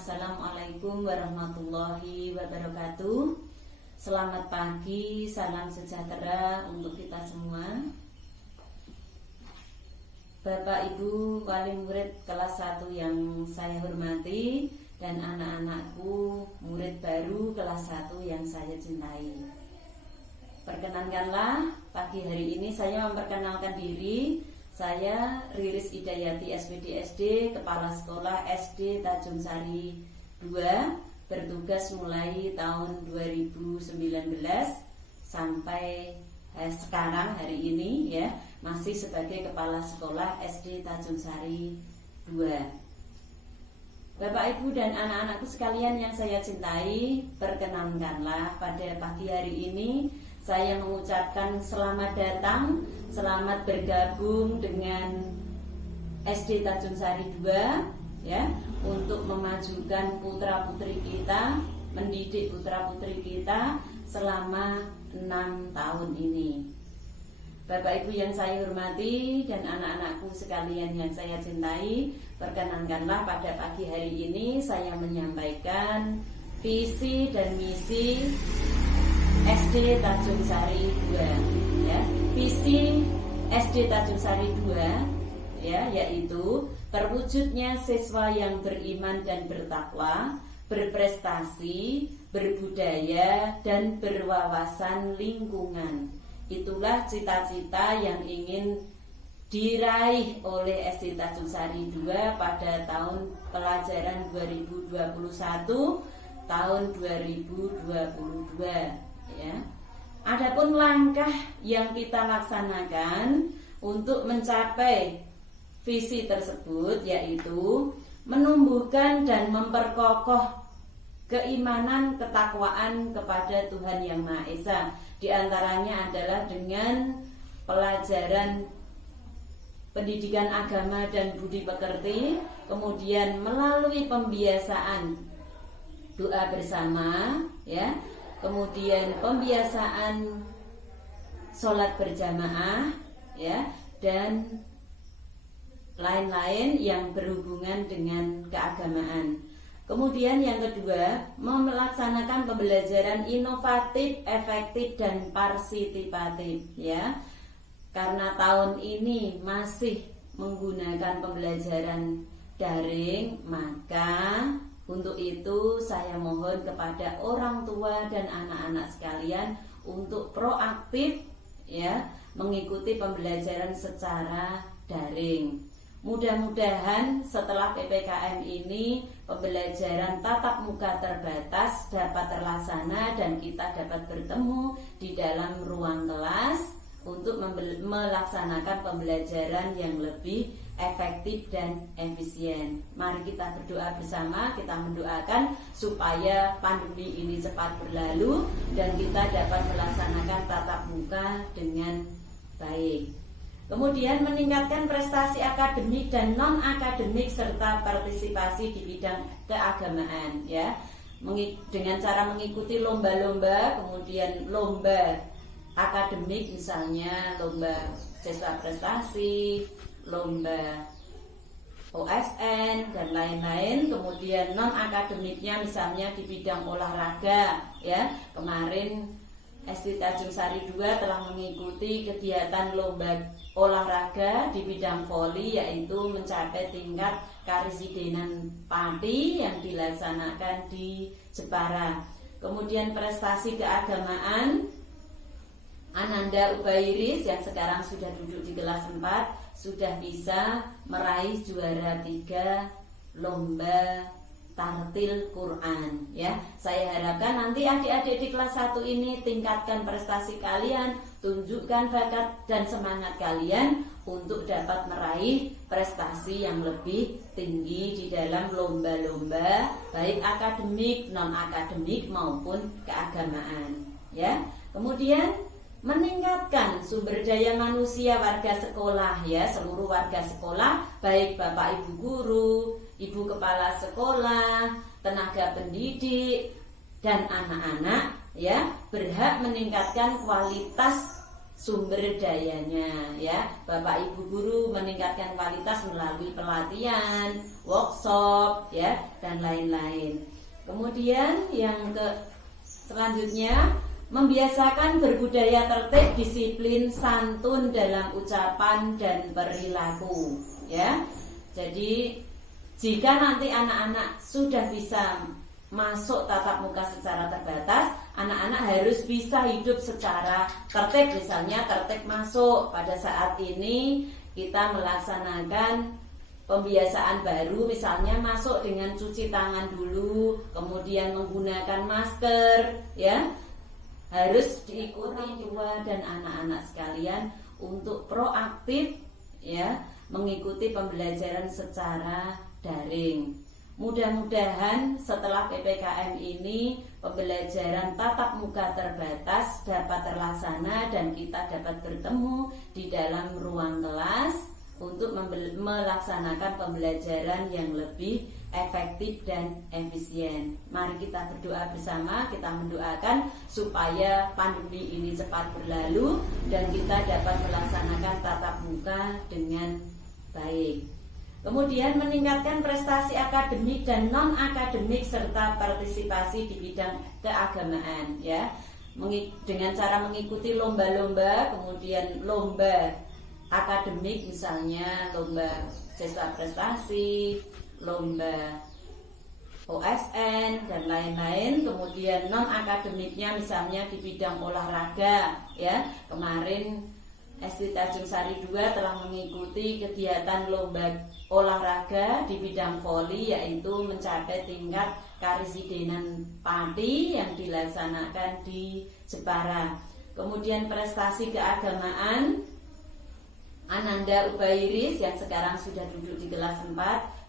Assalamualaikum warahmatullahi wabarakatuh. Selamat pagi, salam sejahtera untuk kita semua. Bapak Ibu wali murid kelas 1 yang saya hormati dan anak-anakku murid baru kelas 1 yang saya cintai. Perkenankanlah pagi hari ini saya memperkenalkan diri. Saya Riris Idayati SPD SD, Kepala Sekolah SD Tanjung Sari 2, bertugas mulai tahun 2019 sampai sekarang hari ini ya, masih sebagai Kepala Sekolah SD Tanjung Sari 2. Bapak Ibu dan anak-anakku sekalian yang saya cintai, perkenankanlah pada pagi hari ini saya mengucapkan selamat datang, selamat bergabung dengan SD Tanjung Sari 2 ya, untuk memajukan putra-putri kita, mendidik putra-putri kita selama 6 tahun ini. Bapak Ibu yang saya hormati dan anak-anakku sekalian yang saya cintai, perkenankanlah pada pagi hari ini saya menyampaikan visi dan misi SD Tanjung Sari 2 ya. Visi SD Tanjung Sari 2 ya, yaitu terwujudnya siswa yang beriman dan bertakwa, berprestasi, berbudaya dan berwawasan lingkungan. Itulah cita-cita yang ingin diraih oleh SD Tanjungsari 2 pada tahun pelajaran 2021 tahun 2022 ya. Adapun langkah yang kita laksanakan untuk mencapai visi tersebut yaitu menumbuhkan dan memperkokoh keimanan, ketakwaan kepada Tuhan Yang Maha Esa. Di antaranya adalah dengan pelajaran pendidikan agama dan budi pekerti, kemudian melalui pembiasaan doa bersama ya, kemudian pembiasaan sholat berjamaah ya, dan lain-lain yang berhubungan dengan keagamaan. Kemudian yang kedua, melaksanakan pembelajaran inovatif, efektif, dan partisipatif ya. Karena tahun ini masih menggunakan pembelajaran daring, maka untuk itu saya mohon kepada orang tua dan anak-anak sekalian untuk proaktif ya, mengikuti pembelajaran secara daring. Mudah-mudahan setelah PPKM ini pembelajaran tatap muka terbatas dapat terlaksana dan kita dapat bertemu di dalam ruang kelas untuk melaksanakan pembelajaran yang lebih efektif dan efisien. Mari kita berdoa bersama, kita mendoakan supaya pandemi ini cepat berlalu dan kita dapat melaksanakan tatap muka dengan baik. Kemudian meningkatkan prestasi akademik dan non-akademik serta partisipasi di bidang keagamaan ya. Dengan cara mengikuti lomba-lomba, kemudian lomba akademik misalnya lomba siswa prestasi, lomba OSN dan lain-lain. Kemudian non akademiknya misalnya di bidang olahraga ya. Kemarin SD Tanjungsari 2 telah mengikuti kegiatan lomba olahraga di bidang voli, yaitu mencapai tingkat karesidenan Pati yang dilaksanakan di Jepara. Kemudian prestasi keagamaan, Ananda Ubairis yang sekarang sudah duduk di kelas 4 sudah bisa meraih juara 3 lomba tartil Quran ya. Saya harapkan nanti adik-adik di kelas 1 ini tingkatkan prestasi kalian, tunjukkan bakat dan semangat kalian untuk dapat meraih prestasi yang lebih tinggi di dalam lomba-lomba baik akademik, non akademik maupun keagamaan ya. Kemudian meningkatkan sumber daya manusia warga sekolah ya, seluruh warga sekolah baik Bapak Ibu guru, Ibu kepala sekolah, tenaga pendidik dan anak-anak ya, berhak meningkatkan kualitas sumber dayanya ya. Bapak Ibu guru meningkatkan kualitas melalui pelatihan, workshop ya dan lain-lain. Kemudian yang selanjutnya membiasakan berbudaya tertib, disiplin, santun dalam ucapan dan perilaku ya. Jadi jika nanti anak-anak sudah bisa masuk tatap muka secara terbatas, anak-anak harus bisa hidup secara tertib. Misalnya tertib masuk, pada saat ini kita melaksanakan pembiasaan baru, misalnya masuk dengan cuci tangan dulu, kemudian menggunakan masker ya. Harus diikuti tua dan anak-anak sekalian untuk proaktif ya, mengikuti pembelajaran secara daring. Mudah-mudahan setelah PPKM ini pembelajaran tatap muka terbatas dapat terlaksana dan kita dapat bertemu di dalam ruang kelas untuk melaksanakan pembelajaran yang lebih efektif dan efisien. Mari kita berdoa bersama, kita mendoakan supaya pandemi ini cepat berlalu dan kita dapat melaksanakan tatap muka dengan baik. Kemudian meningkatkan prestasi akademik dan non akademik serta partisipasi di bidang keagamaan ya. Dengan cara mengikuti lomba-lomba, kemudian lomba akademik misalnya lomba siswa prestasi, lomba OSN dan lain-lain. Kemudian non akademiknya misalnya di bidang olahraga ya. Kemarin SD Tanjung Sari 2 telah mengikuti kegiatan lomba olahraga di bidang voli, yaitu mencapai tingkat karesidenan Pati yang dilaksanakan di Jepara. Kemudian prestasi keagamaan, Ananda Ubairis yang sekarang sudah duduk di kelas 4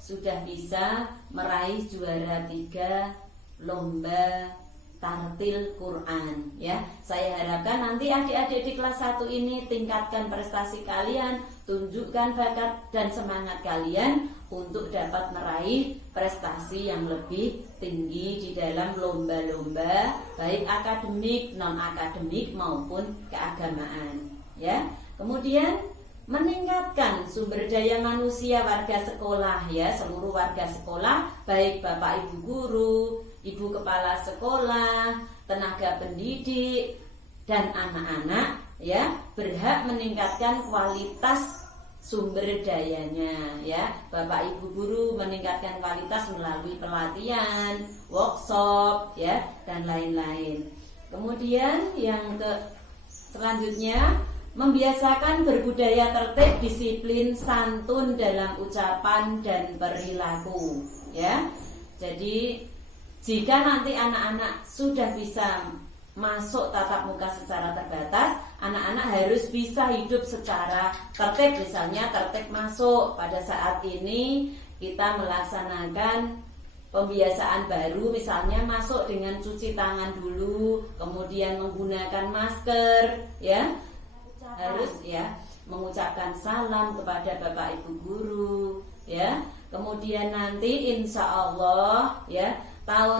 sudah bisa meraih juara 3 lomba tartil Quran, ya. Saya harapkan nanti adik-adik di kelas 1 ini tingkatkan prestasi kalian, tunjukkan bakat dan semangat kalian untuk dapat meraih prestasi yang lebih tinggi di dalam lomba-lomba baik akademik, non akademik maupun keagamaan, ya. Kemudian meningkatkan sumber daya manusia warga sekolah, ya, seluruh warga sekolah, baik Bapak Ibu guru, Ibu kepala sekolah, tenaga pendidik dan anak-anak, ya, berhak meningkatkan kualitas sumber dayanya, ya. Bapak Ibu guru meningkatkan kualitas melalui pelatihan, workshop, ya, dan lain-lain. Kemudian yang selanjutnya, membiasakan berbudaya tertib, disiplin, santun dalam ucapan dan perilaku, ya. Jadi jika nanti anak-anak sudah bisa masuk tatap muka secara terbatas, anak-anak harus bisa hidup secara tertib. Misalnya tertib masuk, pada saat ini kita melaksanakan pembiasaan baru, misalnya masuk dengan cuci tangan dulu, kemudian menggunakan masker, ya. Harus, ya, mengucapkan salam kepada Bapak Ibu guru, ya. Kemudian nanti insya Allah, ya,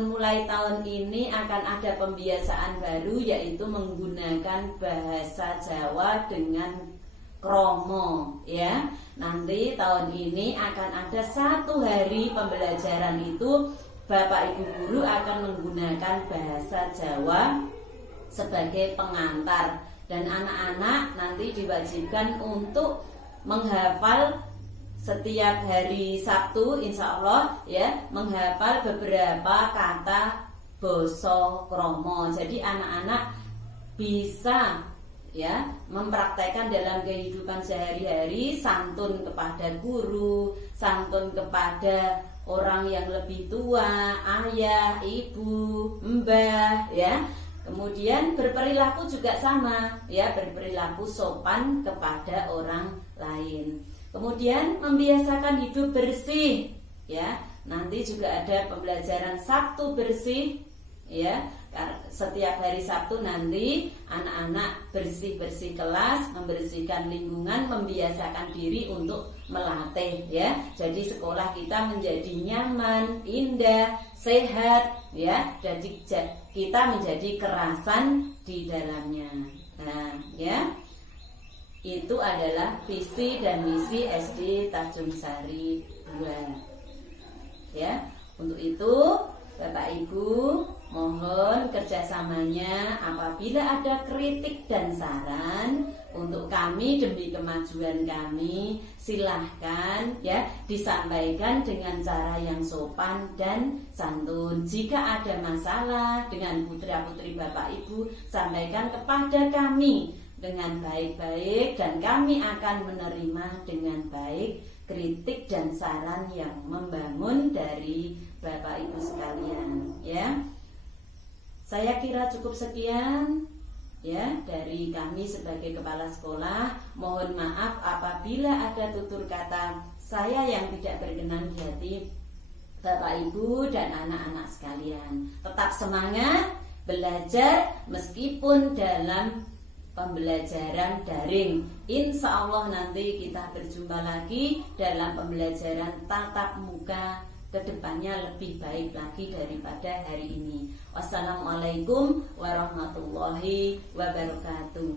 mulai tahun ini akan ada pembiasaan baru, yaitu menggunakan bahasa Jawa dengan kromo, ya. Nanti tahun ini akan ada 1 hari pembelajaran itu Bapak Ibu guru akan menggunakan bahasa Jawa sebagai pengantar. Dan anak-anak nanti diwajibkan untuk menghafal setiap hari Sabtu, insya Allah, ya, menghafal beberapa kata basa kromo. Jadi anak-anak bisa, ya, mempraktekkan dalam kehidupan sehari-hari, santun kepada guru, santun kepada orang yang lebih tua, ayah, ibu, mbah, ya. Kemudian berperilaku juga sama, ya, berperilaku sopan kepada orang lain. Kemudian membiasakan hidup bersih, ya. Nanti juga ada pembelajaran Sabtu bersih, ya. Setiap hari Sabtu nanti anak-anak bersih-bersih kelas, membersihkan lingkungan, membiasakan diri untuk melatih, ya. Jadi sekolah kita menjadi nyaman, indah, sehat, ya. Jadi kita menjadi kerasan di dalamnya. Nah, ya, itu adalah visi dan misi SD Tanjung Sari 2. Ya, untuk itu Bapak Ibu mohon kerjasamanya. Apabila ada kritik dan saran untuk kami demi kemajuan kami, silahkan, ya, disampaikan dengan cara yang sopan dan santun. Jika ada masalah dengan putra-putri Bapak Ibu, sampaikan kepada kami dengan baik-baik dan kami akan menerima dengan baik kritik dan saran yang membangun dari Bapak Ibu sekalian, ya. Saya kira cukup sekian, ya, dari kami sebagai kepala sekolah. Mohon maaf apabila ada tutur kata saya yang tidak berkenan di hati Bapak Ibu dan anak-anak sekalian. Tetap semangat belajar meskipun dalam pembelajaran daring. Insya Allah nanti kita berjumpa lagi dalam pembelajaran tatap muka, kedepannya lebih baik lagi daripada hari ini. Wassalamualaikum warahmatullahi wabarakatuh.